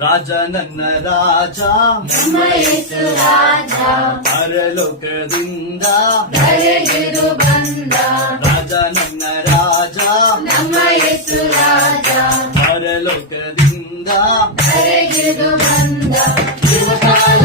ರಾಜ ನನ್ನ ರಾಜ ನಮ್ಮ ಯೇಸು ರಾಜ ಪರಲೋಕದಿಂದ ಧರೆಗಿದು ಬಂದ ರಾಜ ನನ್ನ ರಾಜ ನಮ್ಮ ಯೇಸು ರಾಜ ಪರಲೋಕದಿಂದ ಧರೆಗಿದು ಬಂದ ಯುವಕಾಲ